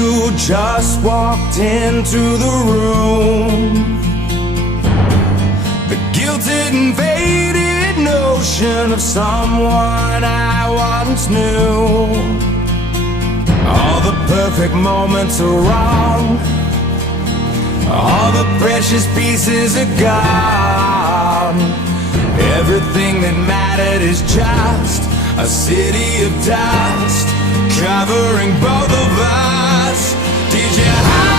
who just walked into the room. The gilded and faded notion of someone I once knew. All the perfect moments are wrong, all the precious pieces are gone. Everything that mattered is just a city of dust covering both of us. Did you